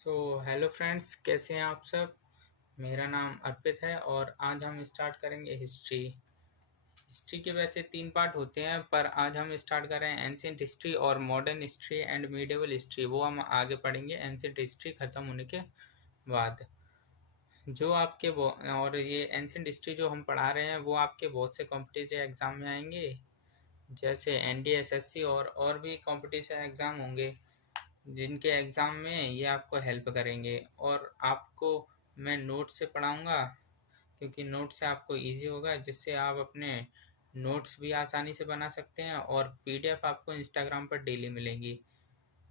Hello friends, कैसे हैं आप सब। मेरा नाम अर्पित है और आज हम स्टार्ट करेंगे हिस्ट्री के वैसे 3 पार्ट होते हैं, पर आज हम स्टार्ट कर रहे हैं एंशिएंट हिस्ट्री और modern history and medieval history. वो हम आगे पढ़ेंगे एंशिएंट हिस्ट्री ख़त्म होने के बाद। जो आपके और ये एंशिएंट हिस्ट्री जो हम पढ़ा रहे हैं वो आपके बहुत से कॉम्पिटिटिव एग्ज़ाम में आएंगे, जैसे एनडीए, एसएससी और भी कॉम्पिटिशन एग्ज़ाम होंगे, जिनके एग्ज़ाम में ये आपको हेल्प करेंगे। और आपको मैं नोट से पढ़ाऊँगा, क्योंकि नोट से आपको इजी होगा, जिससे आप अपने नोट्स भी आसानी से बना सकते हैं। और पीडीएफ आपको इंस्टाग्राम पर डेली मिलेंगी।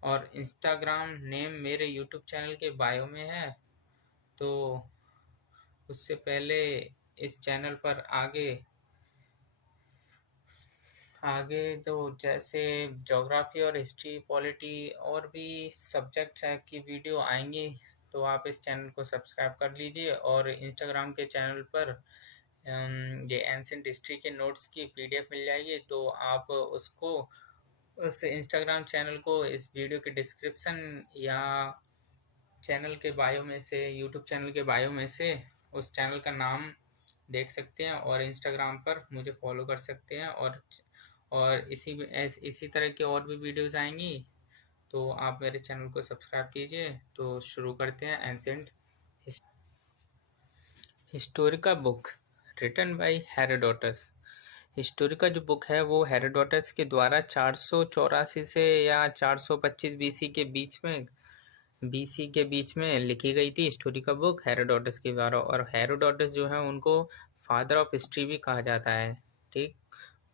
और इंस्टाग्राम नेम मेरे यूट्यूब चैनल के बायो में है, तो उससे पहले इस चैनल पर आगे आगे तो जैसे ज्योग्राफी और हिस्ट्री, पॉलिटी और भी सब्जेक्ट्स है की वीडियो आएंगी, तो आप इस चैनल को सब्सक्राइब कर लीजिए। और इंस्टाग्राम के चैनल पर ये एंशिएंट हिस्ट्री के नोट्स की पीडीएफ मिल जाएगी, तो आप उसको उस इंस्टाग्राम चैनल को इस वीडियो के डिस्क्रिप्शन या चैनल के बायो में से, यूट्यूब चैनल के बायो में से उस चैनल का नाम देख सकते हैं और इंस्टाग्राम पर मुझे फॉलो कर सकते हैं। और इसी तरह की और भी वीडियोस आएंगी, तो आप मेरे चैनल को सब्सक्राइब कीजिए। तो शुरू करते हैं ancient Historica book written by Herodotus. Historica जो बुक है वो हेरोडोटस के द्वारा 484 से या 425 बीसी के बीच में लिखी गई थी। हिस्टोरिका बुक हेरोडोटस के द्वारा, और हेरोडोटस जो है उनको फादर ऑफ हिस्ट्री भी कहा जाता है। ठीक,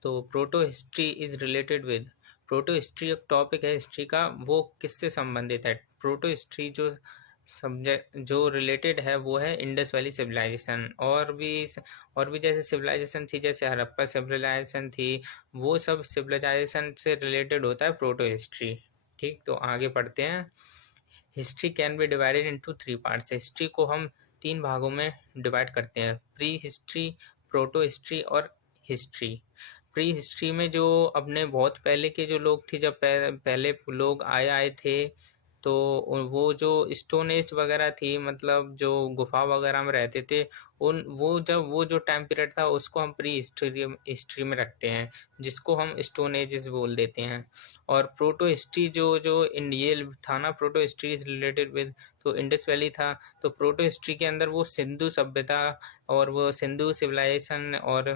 तो proto history is related with, proto history एक टॉपिक है हिस्ट्री का, वो किससे संबंधित है। प्रोटो हिस्ट्री जो सब्जेक्ट जो रिलेटेड है वो है इंडस वैली सिविलाइजेशन। और भी जैसे सिविलाइजेशन थी, जैसे हड़प्पा सिविलाइजेशन थी, वो सब सिविलाइजेशन से रिलेटेड होता है प्रोटो हिस्ट्री। ठीक, तो आगे पढ़ते हैं। History can be divided into 3 parts. History को हम 3 भागों में डिवाइड करते हैं, प्री हिस्ट्री, प्रोटो हिस्ट्री और हिस्ट्री। प्री हिस्ट्री में जो अपने बहुत पहले के जो लोग थे, जब पहले लोग आए थे, तो वो जो स्टोन एज वगैरह थी, मतलब जो गुफा वगैरह में रहते थे, वो जो टाइम पीरियड था उसको हम प्री हिस्ट्री में रखते हैं, जिसको हम स्टोन एजेस बोल देते हैं। और प्रोटो हिस्ट्री जो ये था ना, proto history is related with, तो इंडस वैली था। तो प्रोटो हिस्ट्री के अंदर वो सिंधु सभ्यता और वो सिंधु सिविलाइजेशन और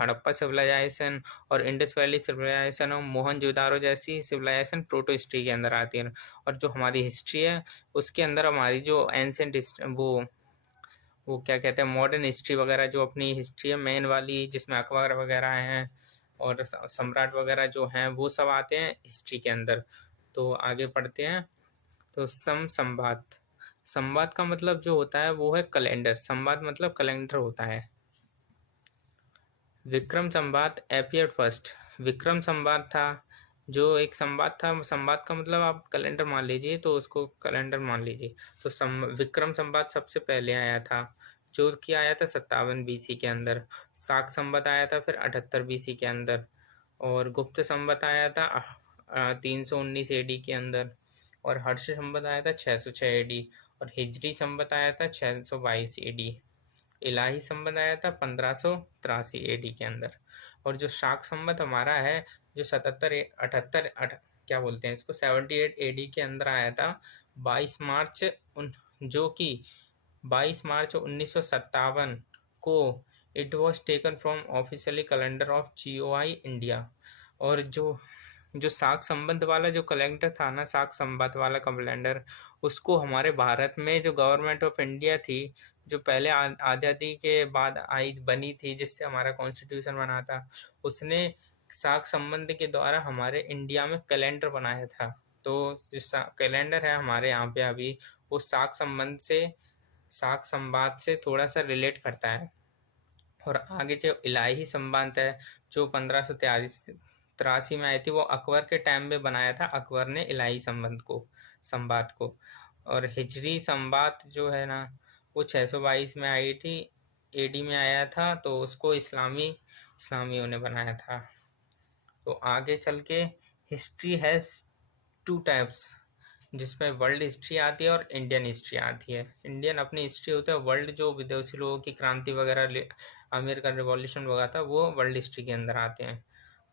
हड़प्पा सिविलाइजेशन और इंडस वैली सिविलाइजेशन और मोहनजोदारो जैसी सिविलाइजेशन प्रोटो हिस्ट्री के अंदर आती है। और जो हमारी हिस्ट्री है उसके अंदर हमारी जो एंशिएंट वो क्या कहते हैं, मॉडर्न हिस्ट्री वगैरह, जो अपनी हिस्ट्री है मेन वाली, जिसमें अकबर वगैरह हैं और सम्राट वगैरह जो हैं, वो सब आते हैं हिस्ट्री के अंदर। तो आगे पढ़ते हैं। तो संवाद, संवाद का मतलब जो होता है वो है कैलेंडर। संवाद मतलब कैलेंडर होता है। विक्रम संवाद एपियर्ड फर्स्ट। विक्रम संवाद था जो एक संवाद था, संवाद का मतलब आप कैलेंडर मान लीजिए, तो उसको कैलेंडर मान लीजिए। तो विक्रम संवाद सबसे पहले आया था, जो कि आया था 57 बीसी के अंदर। शाक संवत आया था फिर 78 बीसी के अंदर। और गुप्त संवत आया था 319 एडी के अंदर। और हर्ष संवत आया था 606 एडी। और हिजरी संवत आया था 622 एडी। इलाही संवत आया था 1583 एडी के अंदर। और जो शाक संवत हमारा है, जो 78 एडी के अंदर आया था 22 मार्च जो कि 22 मार्च 1957 को it was taken from officially calendar of GOI India. और जो शाक संबंध वाला जो कैलेंडर था ना, शाक संबंध वाला कैलेंडर, उसको हमारे भारत में जो गवर्नमेंट ऑफ इंडिया थी, जो पहले आज़ादी के बाद बनी थी, जिससे हमारा कॉन्स्टिट्यूशन बना था, उसने शाक संबंध के द्वारा हमारे इंडिया में कैलेंडर बनाया था। तो जिस कैलेंडर है हमारे यहाँ पे अभी, वो शाक संवाद से थोड़ा सा रिलेट करता है। और आगे जो इलाही संवाद है, जो 1583 में आई थी, वो अकबर के टाइम में बनाया था, अकबर ने इलाही संवाद को। और हिजरी संवाद जो है ना, वो 622 में आई थी, एडी में आया था, तो उसको इस्लामियों ने बनाया था। तो आगे चल के हिस्ट्री हैज़ 2 टाइप्स, जिसमें वर्ल्ड हिस्ट्री आती है और इंडियन हिस्ट्री आती है। इंडियन अपनी हिस्ट्री होती है, वर्ल्ड जो विदेशी लोगों की क्रांति वगैरह, अमेरिकन रिवॉल्यूशन वगैरह था, वो वर्ल्ड हिस्ट्री के अंदर आते हैं।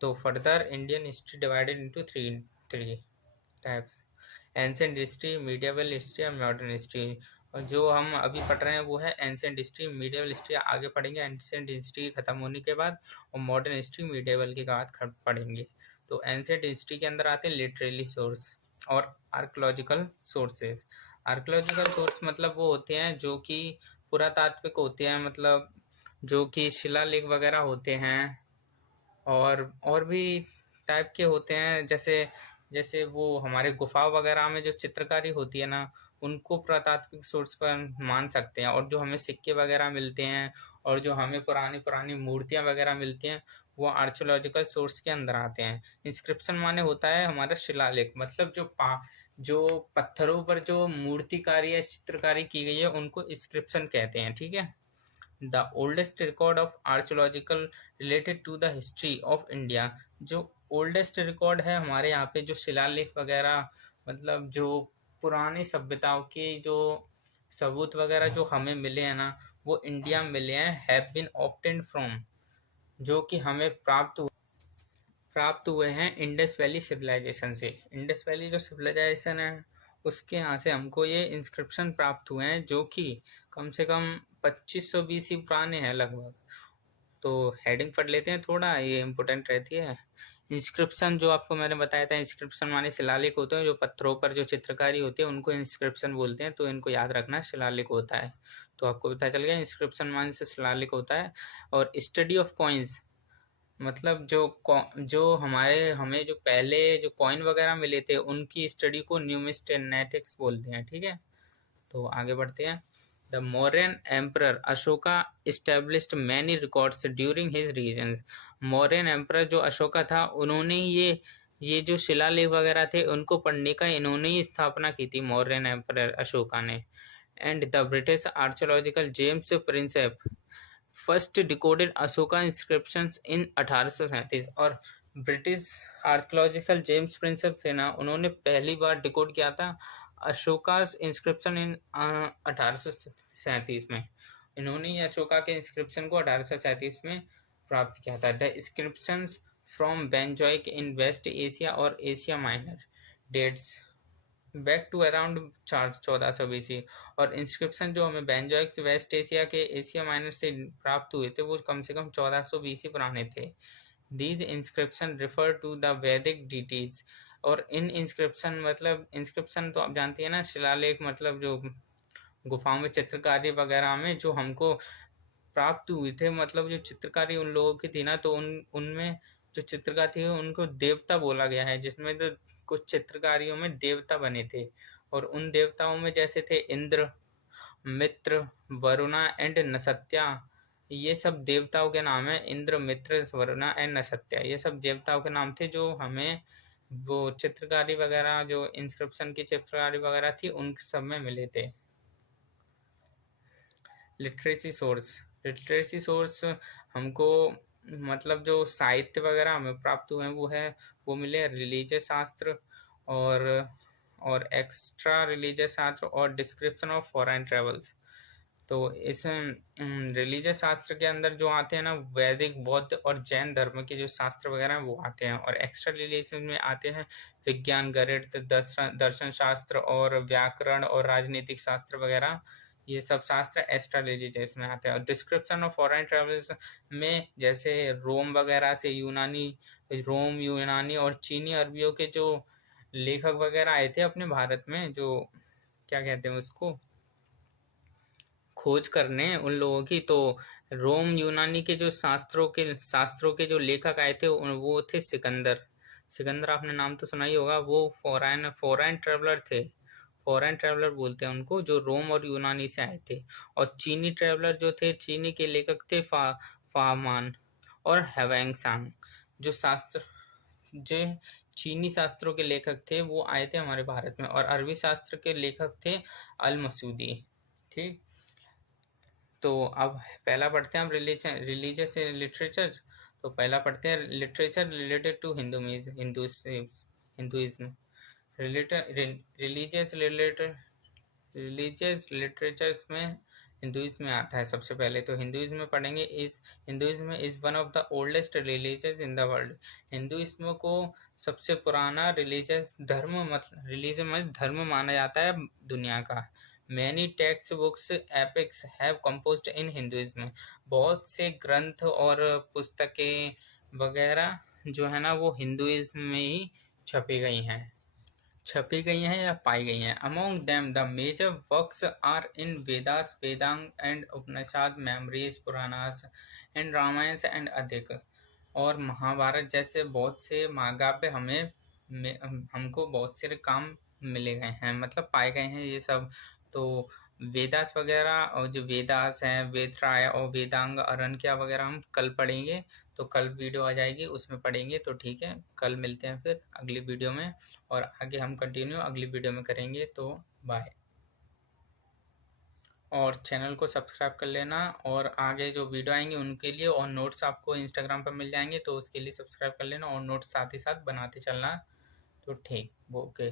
तो further Indian history divided into three types: ancient history, medieval history और मॉडर्न हिस्ट्री। और जो हम अभी पढ़ रहे हैं वो है एंशिएंट हिस्ट्री। मीडिएवल हिस्ट्री आगे पढ़ेंगे एंशिएंट हिस्ट्री खत्म होने के बाद, और मॉडर्न हिस्ट्री मीडिएवल के बाद पढ़ेंगे। तो एंशिएंट हिस्ट्री के अंदर आते हैं लिटरेरी सोर्स और आर्कोलॉजिकल सोर्सेज। आर्कोलॉजिकल सोर्स मतलब वो होते हैं जो कि पुरातात्विक होते हैं, मतलब जो कि शिलालेख वगैरह होते हैं, और भी टाइप के होते हैं, जैसे जैसे वो हमारे गुफा वगैरह में जो चित्रकारी होती है ना, उनको पुरातात्विक सोर्स पर मान सकते हैं। और जो हमें सिक्के वगैरह मिलते हैं और जो हमें पुरानी पुरानी मूर्तियां वगैरह मिलती हैं, वो आर्कियोलॉजिकल सोर्स के अंदर आते हैं। इंस्क्रिप्शन माने होता है हमारा शिलालेख, मतलब जो पत्थरों पर जो मूर्तिकारी या चित्रकारी की गई है उनको इंस्क्रिप्शन कहते हैं। ठीक है। The oldest record of archaeological related to the history of India, जो ओल्डेस्ट रिकॉर्ड है हमारे यहाँ पे, जो शिलालेख वगैरह, मतलब जो पुरानी सभ्यताओं के जो सबूत वगैरह जो हमें मिले हैं ना, वो इंडिया में मिले हैं, हैव बीन ऑब्टेन्ड फ्रॉम, जो कि हमें प्राप्त हुए हैं इंडस वैली सिविलाइजेशन से। इंडस वैली जो सिविलाइजेशन है उसके यहाँ से हमको ये इंस्क्रिप्शन प्राप्त हुए हैं, जो कि कम से कम 2500 BC पुराने हैं लगभग। तो हेडिंग पढ़ लेते हैं थोड़ा, ये इम्पोर्टेंट रहती है। इंस्क्रिप्शन जो आपको मैंने बताया था, इंस्क्रिप्शन माने शिलालेख होते हैं, जो पत्थरों पर जो चित्रकारी होती है उनको इंस्क्रिप्शन बोलते हैं। तो इनको याद रखना, शिलालेख होता है। तो आपको पता चल गया इंस्क्रिप्शन माने से शिलालेख होता है। और स्टडी ऑफ कॉइन्स, मतलब जो हमें जो पहले जो कॉइन वगैरह मिले थे उनकी स्टडी को न्यूमिस्मेटिक्स बोलते हैं। ठीक है। तो आगे बढ़ते हैं। The Mauryan emperor Ashoka established many records during his reign। Mauryan emperor जो अशोका था, उन्होंने ये जो शिलालेख वगैरह थे उनको पढ़ने का इन्होंने ही स्थापना की थी, मौर्यन एम्परर अशोका ने। And the British archaeological James Prinsep first decoded Ashoka inscriptions in 1837। और ब्रिटिश आर्कियोलॉजिकल जेम्स प्रिंसेप थे ना, उन्होंने पहली बार डिकोड किया था अशोका इंस्क्रिप्शन इन 1837 में। इन्होंने अशोका के इंस्क्रिप्शन को 1837 में प्राप्त किया था। The inscriptions from Boghazkoi in West Asia और Asia Minor dates back to around 1400 BC। और इंस्क्रिप्शन जो हमें बेंजॉइक वेस्ट एशिया के एशिया माइनर से प्राप्त हुए थे वो कम से कम 1400 BC पुराने थे। These inscription refer to the Vedic deities. और इन इंस्क्रिप्शन, मतलब इंस्क्रिप्शन तो आप जानते हैं ना, शिलालेख, मतलब जो गुफाओं में चित्रकारी वगैरह में जो हमको प्राप्त हुए थे, मतलब जो चित्रकारी उन लोगों की थी ना, तो उनमें जो चित्रकार थी उनको देवता बोला गया है, जिसमें तो कुछ चित्रकारियों में देवता बने थे। और उन देवताओं में जैसे थे इंद्र, मित्र, वरुणा एंड नसत्या। ये सब देवताओं के नाम है, इंद्र, मित्र, वरुणा एंड नसत्या। ये सब देवताओं के नाम थे जो हमें वो चित्रकारी वगैरह, जो इंस्क्रिप्शन की चित्रकारी वगैरह थी, उन सब में मिले थे। लिटरेसी सोर्स हमको, मतलब जो साहित्य वगैरह हमें प्राप्त हुए हैं वो मिले रिलीजियस शास्त्र और एक्स्ट्रा रिलीजियस शास्त्र और डिस्क्रिप्शन ऑफ फॉरेन ट्रेवल्स। तो इस रिलीजियस शास्त्र के अंदर जो आते हैं ना, वैदिक, बौद्ध और जैन धर्म के जो शास्त्र वगैरह हैं वो आते हैं। और एक्स्ट्रा रिलीजियस में आते हैं विज्ञान, गणित, दर्शन शास्त्र और व्याकरण और राजनीतिक शास्त्र वगैरह। ये सब शास्त्र एक्स्ट्रा रिलीजियस में आते हैं। और डिस्क्रिप्शन ऑफ फॉरेन ट्रेवल्स में जैसे रोम वगैरह से रोम, यूनानी और चीनी अरबियों के जो लेखक वगैरह आए थे अपने भारत में, जो क्या कहते हैं उसको, खोज करने उन लोगों की। तो रोम, यूनानी के जो शास्त्रों के जो लेखक आए थे वो थे सिकंदर आपने नाम तो सुना ही होगा। वो फॉरेन ट्रेवलर थे, फॉरेन ट्रेवलर बोलते हैं उनको, जो रोम और यूनानी से आए थे। और चीनी ट्रेवलर जो थे, चीनी के लेखक थे फाहमान और हेवेंगसांग। जो चीनी शास्त्रों के लेखक थे वो आए थे हमारे भारत में। और अरबी शास्त्र के लेखक थे अल मसूदी। ठीक। तो अब पहला पढ़ते हैं हम रिलीजियस लिटरेचर। तो पहला पढ़ते हैं literature related to Hinduism. Religious literatures में हिंदुइज्म में आता है सबसे पहले। तो हिंदुइज्म में पढ़ेंगे, Hinduism is one of the oldest religious in the world. Hinduism को सबसे पुराना रिलीजियस धर्म रिलीजन में धर्म माना जाता है दुनिया का। Many text books epics have composed in Hinduism. बहुत से ग्रंथ और पुस्तकें वगैरह जो है ना वो हिंदुइज्म में ही छपी गई हैं या पाई गई हैं। Among them the major works are in Vedas, Vedanga and Upanishad, memories, Puranas and Ramayana and अधिक। और महाभारत जैसे बहुत से महाकाव्य हमको बहुत से काम मिले गए हैं, मतलब पाए गए हैं ये सब। तो वेदास वगैरह और जो वेदास हैं, वेदराय और वेदांग अरण्या वगैरह हम कल पढ़ेंगे। तो कल वीडियो आ जाएगी, उसमें पढ़ेंगे। तो ठीक है, कल मिलते हैं फिर अगली वीडियो में, और आगे हम कंटिन्यू अगली वीडियो में करेंगे। तो बाय। और चैनल को सब्सक्राइब कर लेना, और आगे जो वीडियो आएंगे उनके लिए और नोट्स आपको इंस्टाग्राम पर मिल जाएंगे, तो उसके लिए सब्सक्राइब कर लेना और नोट्स साथ ही साथ बनाते चलना। तो ठीक, ओके।